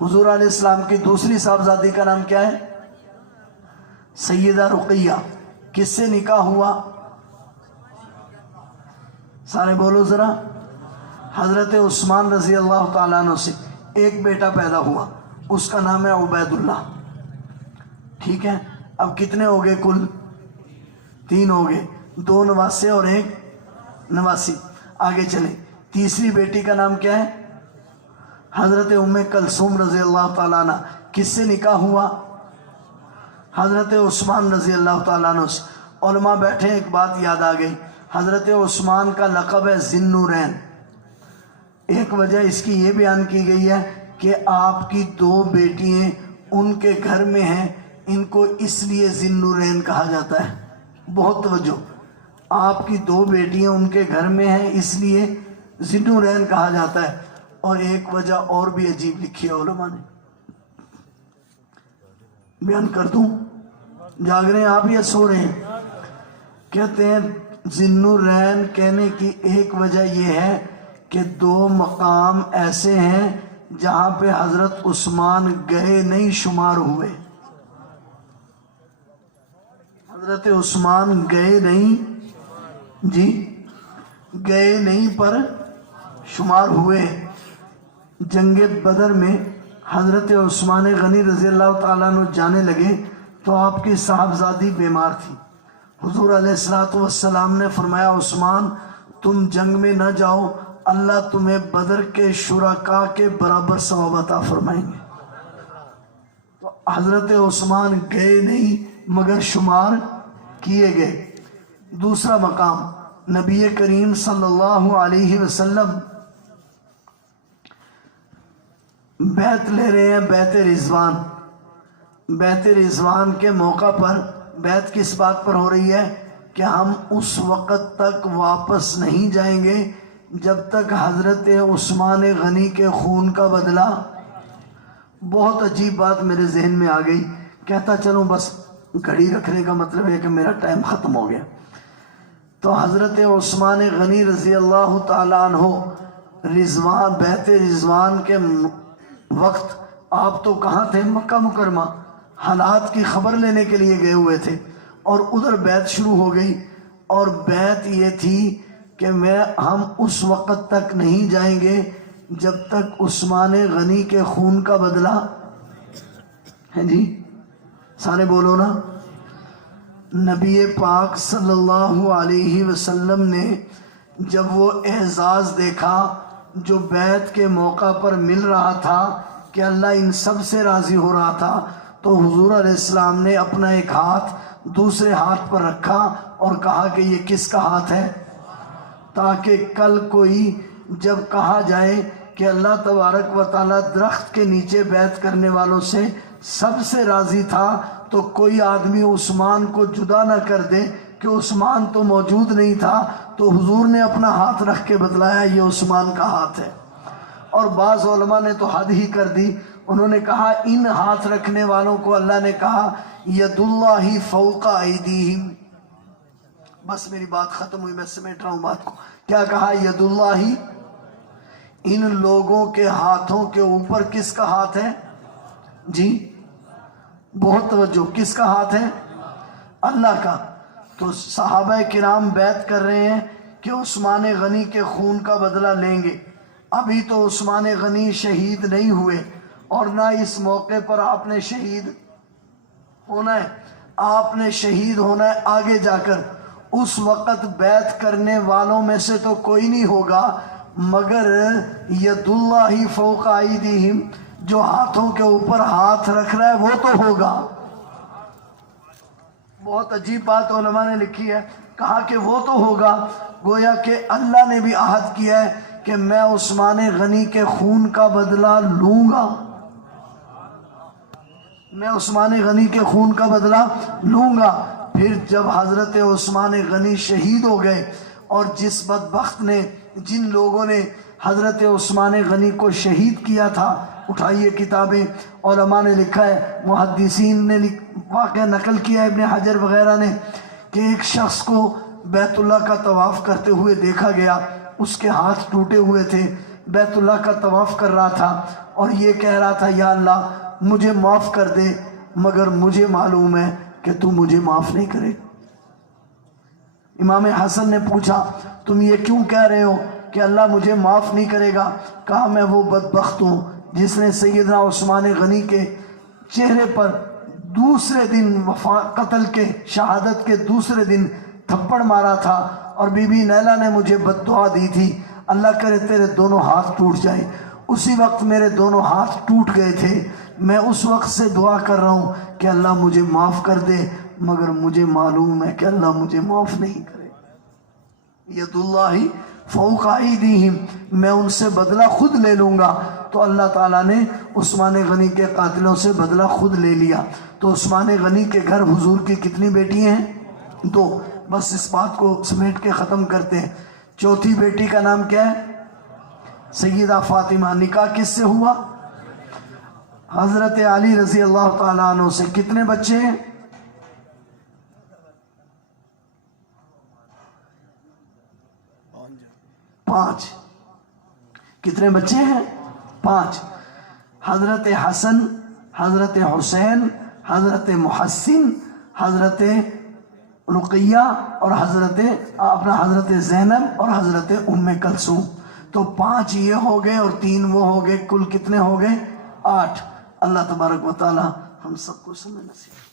حضور علیہ السلام کی دوسری صاحبزادی کا نام کیا ہے؟ سیدہ رقیہ. کس سے نکاح ہوا؟ سارے بولو ذرا. حضرت عثمان رضی اللہ تعالیٰ عنہ سے ایک بیٹا پیدا ہوا، اس کا نام ہے عبید اللہ. ٹھیک ہے، اب کتنے ہو گئے کل؟ 3 ہو گئے، 2 نواسے اور 1 نواسی. آگے چلیں. تیسری بیٹی کا نام کیا ہے؟ حضرت ام کلثوم رضی اللہ تعالیٰ عنہ. کس سے نکاح ہوا؟ حضرت عثمان رضی اللہ تعالیٰ عنہ سے. علماء بیٹھے، ایک بات یاد آ گئی. حضرت عثمان کا لقب ہے ذی النورین. ایک وجہ اس کی یہ بیان کی گئی ہے کہ آپ کی 2 بیٹیاں ان کے گھر میں ہیں، ان کو اس لیے ذی النورین کہا جاتا ہے. بہت توجہ، آپ کی 2 بیٹیاں ان کے گھر میں ہیں اس لیے ذی النورین کہا جاتا ہے. اور ایک وجہ اور بھی عجیب لکھی ہے علماء نے، بیان کر دوں؟ جاگ رہے ہیں آپ یا سو رہے ہیں؟ کہتے ہیں ذی النورین کہنے کی ایک وجہ یہ ہے کہ 2 مقام ایسے ہیں جہاں پہ حضرت عثمان گئے نہیں، شمار ہوئے. حضرت عثمان گئے نہیں، جی گئے نہیں پر شمار ہوئے. جنگ بدر میں حضرت عثمان غنی رضی اللہ تعالیٰ عنہ جانے لگے تو آپ کی صاحبزادی بیمار تھی. حضور علیہ السلام نے فرمایا عثمان تم جنگ میں نہ جاؤ، اللہ تمہیں بدر کے شرکاء کے برابر ثواب عطا فرمائیں گے. تو حضرت عثمان گئے نہیں مگر شمار کیے گئے. دوسرا مقام، نبی کریم صلی اللہ علیہ وسلم بیعت لے رہے ہیں، بیعت رضوان. بیعت رضوان کے موقع پر بیعت کس بات پر ہو رہی ہے کہ ہم اس وقت تک واپس نہیں جائیں گے جب تک حضرت عثمان غنی کے خون کا بدلہ. بہت عجیب بات میرے ذہن میں آ گئی. کہتا چلوں بس گھڑی رکھنے کا مطلب ہے کہ میرا ٹائم ختم ہو گیا. تو حضرت عثمان غنی رضی اللہ تعالیٰ عنہ رضوان، بیعت رضوان کے وقت آپ تو کہاں تھے؟ مکہ مکرمہ. حالات کی خبر لینے کے لیے گئے ہوئے تھے اور ادھر بیعت شروع ہو گئی. اور بیعت یہ تھی کہ ہم اس وقت تک نہیں جائیں گے جب تک عثمان غنی کے خون کا بدلہ ہے. جی سارے بولو نا. نبی پاک صلی اللہ علیہ وسلم نے جب وہ اعزاز دیکھا جو بیعت کے موقع پر مل رہا تھا کہ اللہ ان سب سے راضی ہو رہا تھا، تو حضور علیہ السلام نے اپنا ایک ہاتھ دوسرے ہاتھ پر رکھا اور کہا کہ یہ کس کا ہاتھ ہے، تاکہ کل کوئی جب کہا جائے کہ اللہ تبارک و تعالیٰ درخت کے نیچے بیعت کرنے والوں سے سب سے راضی تھا تو کوئی آدمی عثمان کو جدا نہ کر دے کہ عثمان تو موجود نہیں تھا. تو حضور نے اپنا ہاتھ رکھ کے بتلایا یہ عثمان کا ہاتھ ہے. اور بعض علماء نے تو حد ہی کر دی، انہوں نے کہا ان ہاتھ رکھنے والوں کو اللہ نے کہا ید اللہ فوق ایدیہم. بس میری بات ختم ہوئی، میں سمیٹ رہا ہوں بات کو. کیا کہا؟ ید اللہ، ان لوگوں کے ہاتھوں کے اوپر کس کا ہاتھ ہے؟ جی بہت توجہ، کس کا ہاتھ ہے؟ اللہ کا. تو صحابہ کرام بیعت کر رہے ہیں کہ عثمان غنی کے خون کا بدلہ لیں گے. ابھی تو عثمان غنی شہید نہیں ہوئے اور نہ اس موقع پر آپ نے شہید ہونا ہے. آپ نے شہید ہونا ہے آگے جا کر. اس وقت بیعت کرنے والوں میں سے تو کوئی نہیں ہوگا مگر ید اللہ فوق ایدیہم، جو ہاتھوں کے اوپر ہاتھ رکھ رہا ہے وہ تو ہوگا. بہت عجیب بات علماء نے لکھی ہے، کہا کہ وہ تو ہوگا. گویا کہ اللہ نے بھی عہد کیا ہے کہ میں عثمان غنی کے خون کا بدلہ لوں گا، میں عثمان غنی کے خون کا بدلہ لوں گا. پھر جب حضرت عثمان غنی شہید ہو گئے اور جس بدبخت نے، جن لوگوں نے حضرت عثمان غنی کو شہید کیا تھا، اٹھائیے کتابیں، علماء نے لکھا ہے، محدثین نے واقعہ نقل کیا ہے، ابن حجر وغیرہ نے، کہ ایک شخص کو بیت اللہ کا طواف کرتے ہوئے دیکھا گیا، اس کے ہاتھ ٹوٹے ہوئے تھے. بیت اللہ کا طواف کر رہا تھا اور یہ کہہ رہا تھا یا اللہ مجھے معاف کر دے، مگر مجھے معلوم ہے کہ تو مجھے معاف نہیں کرے۔ امام حسن نے پوچھا تم یہ کیوں کہہ رہے ہو کہ اللہ مجھے معاف نہیں کرے گا؟ کہا میں وہ بدبخت ہوں جس نے سیدنا عثمان غنی کے چہرے پر دوسرے دن قتل کے شہادت کے دوسرے دن تھپڑ مارا تھا، اور بی بی نیلہ نے مجھے بد دعا دی تھی اللہ کرے تیرے دونوں ہاتھ ٹوٹ جائیں۔ اسی وقت میرے دونوں ہاتھ ٹوٹ گئے تھے۔ میں اس وقت سے دعا کر رہا ہوں کہ اللہ مجھے معاف کر دے، مگر مجھے معلوم ہے کہ اللہ مجھے معاف نہیں کرے۔ ید اللہ فوق ایدیہم، میں ان سے بدلہ خود لے لوں گا۔ تو اللہ تعالیٰ نے عثمان غنی کے قاتلوں سے بدلہ خود لے لیا۔ تو عثمان غنی کے گھر حضور کی کتنی بیٹی ہیں؟ 2۔ بس اس بات کو سمیٹ کے ختم کرتے ہیں۔ چوتھی بیٹی کا نام کیا ہے؟ سیدہ فاطمہ۔ نکاح کس سے ہوا؟ حضرت علی رضی اللہ تعالیٰ عنہ سے۔ کتنے بچے ہیں؟ 5۔ کتنے بچے ہیں؟ 5۔ حضرت حسن، حضرت حسین، حضرت محسن، حضرت رقیہ اور حضرت زینب اور حضرت ام کلثوم۔ تو 5 یہ ہو گئے اور 3 وہ ہو گئے، کل کتنے ہو گئے؟ 8۔ اللہ تبارک و تعالی ہم سب کو سمجھ نصیب